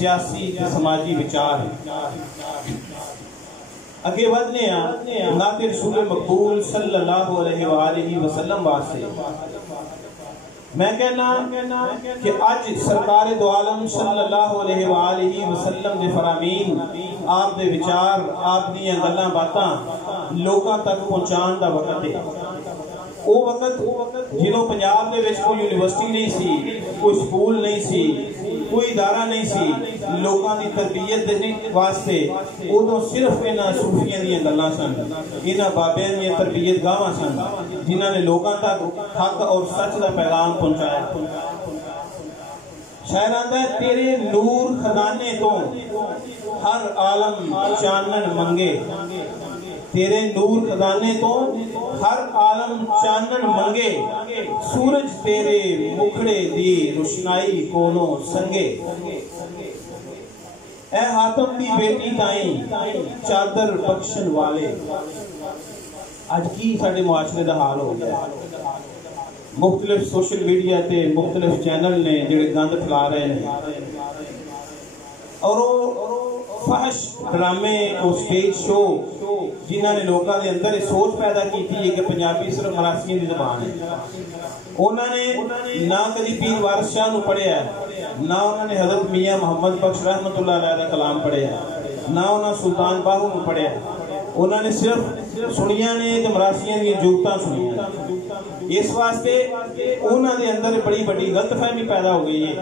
سیاسی سماجی وچار اگے ودنے ہیں نعت رسول مقبول صلی اللہ علیہ وآلہ وسلم واسطے میں کہنا کہ آج سرکار دو عالم صلی اللہ علیہ وآلہ وسلم دے فرامین آپ دے وچار آپ دیاں گلاں باتاں لوکاں تک پہنچان دا وقت ہے وہ وقت جنہوں پنجاب دے وچ کوئی یونیورسٹی نہیں سی کوئی سکول نہیں سی کوئی ادارہ نہیں سی لوگاں دی تربیت دے واسطے ادو صرف انہاں صوفیاں دیاں گلاں سن انہاں بابیاں دیاں تربیت گاواں سن جنہاں نے لوگاں تک حق اور سچ دا پیغام پہنچایا شاعر آندا ہے تیرے نور خزانے تو ہر عالم چانن منگے تیرے نور خزانے تو ہر عالم چانن منگے سورج تیرے مکھڑے دی روشنائی کونوں سنگے اے حاتم دی بیٹی تائیں چادر بخشن والے آج کی ساڑے معاشرے دا حال ہو گیا مختلف سوشل میڈیا تے مختلف چینل نے جڑے گند پھیلا رہے ہیں اور فحش ڈرامے اور سٹیج شو جنہاں نے لوگاں دے اندر سوچ پیدا کی تھی کہ پنجابی صرف مراسیوں دی زبان ہے انہوں نے نہ کدی پیر وارث شاہ نو پڑھیا ہے نہ انہوں نے حضرت میاں محمد بخش رحمت اللہ علیہ دا کلام پڑھیا ہے نہ انہوں نے سلطان باہو نو پڑھیا ہے انہوں نے صرف سنیاں نے کہ مراسیاں دی جوگتاں سنیاں اس واسطے انہوں نے اندر بڑی بڑی غلط فہمی پیدا ہو گئی ہے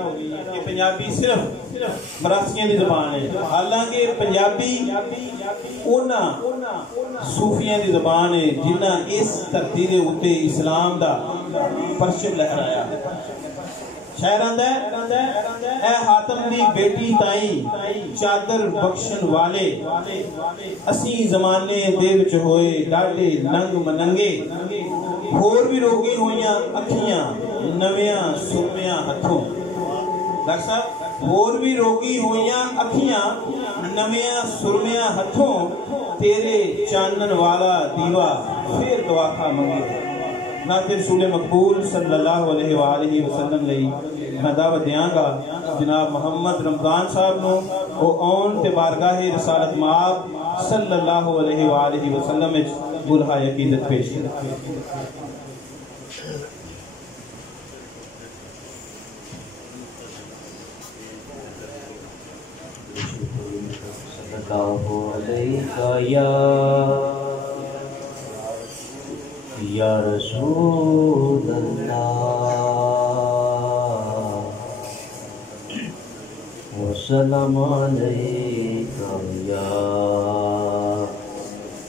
کہ پنجابی صرف مراسیاں دی زبان ہے حالانکہ پنجابی انہاں صوفیاں دی زبان ہے جنہاں اس دھرتی دے اوتے اسلام دا پرچم لہرایا شاعر آندا ہے اے حاتم دی بیٹی تائیں چادر بخشن والے اسی زمانے دے وچ ہوئے ڈاڈے ننگ مننگے ہور بھی روگی ہوئیاں اکھیاں نویاں سرمیاں ہتھوں ڈاکٹر صاحب ہور بھی روگی ہوئیاں اکھیاں نویاں سرمیاں ہتھوں تیرے چانن والا دیوا پھر دعا کھا منگے نعت رسول مقبول صلی اللہ علیہ وآلہ وسلم لئی میں دعوت دیاں گا جناب محمد رمضان صاحب نو او اون تے بارگاہ رسالت مآب صلی اللہ علیہ وآلہ وسلم وچ بلہا عقیدت پیش یا رسول اللہ وسلام علیکہ یا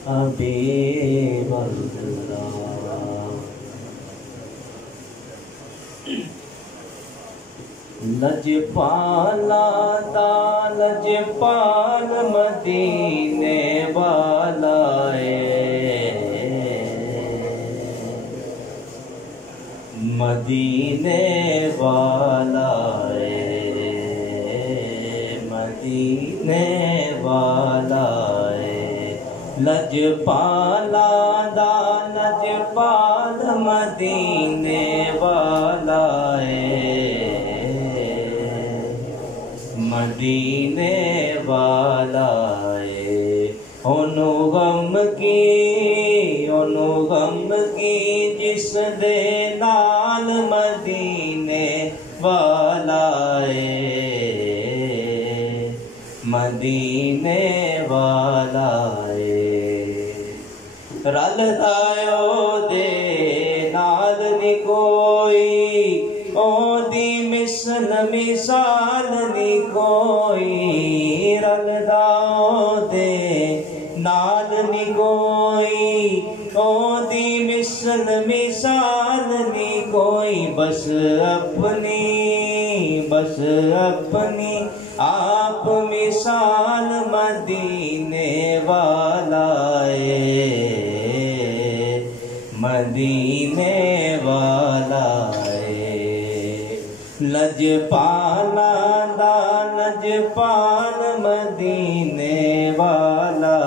حبیب اللہ لجپالا دا لجپال مدینے والا مدینے والا مدینے والا لجپالا دا لجپال مدینے والا مدینے والا انو غم کی جس دے نال مدینے والا مدینے والا رل دایو دے نال نی کوئی او دی مثل مثال نی کوئی رل دایو دے نال نی کوئی او دی مثل مثال نی کوئی بس اپنی آپ مثال مدینے والا مدینے والا لجپالا دا لجپال مدینے والا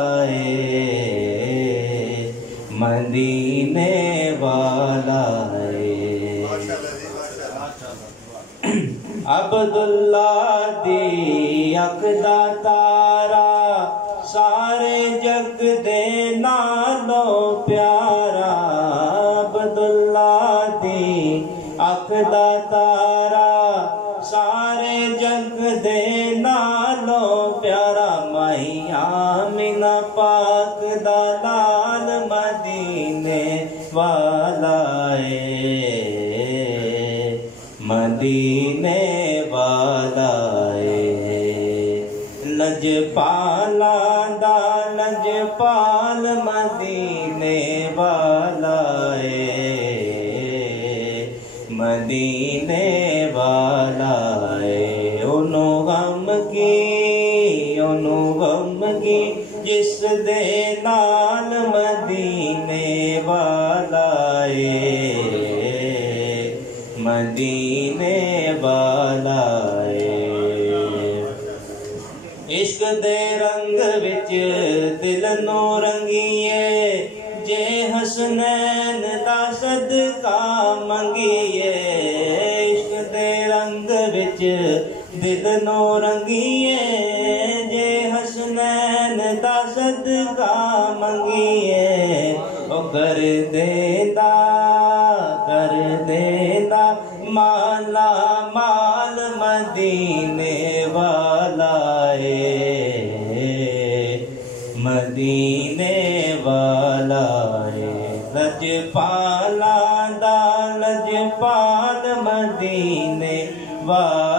مدینے والا اب عبداللہ دی اکھ دا تارا سارے جگ دے نالوں پیارا عبداللہ دی اکھ دا تارا سارے جگ دے نالوں پیارا مائی آمنہ پاک دا لال مدینے والا ہے مدینے والا ہے لجپالا دا لجپال مدینے والا ہے مدینے والا ہے انہوں غم کی جس دے نال مدینے والا ہے مدینے والا ہے عشق دے رنگ وچ دل نو رنگیے جے حسنین دا صدقہ منگیے عشق دے رنگ وچ دل نو رنگیے جے حسنین دا صدقہ منگیے او کر دینا مالا مال مدینے والا ہے مدینے والا ہے لجپالا دا لجپال مدینے والا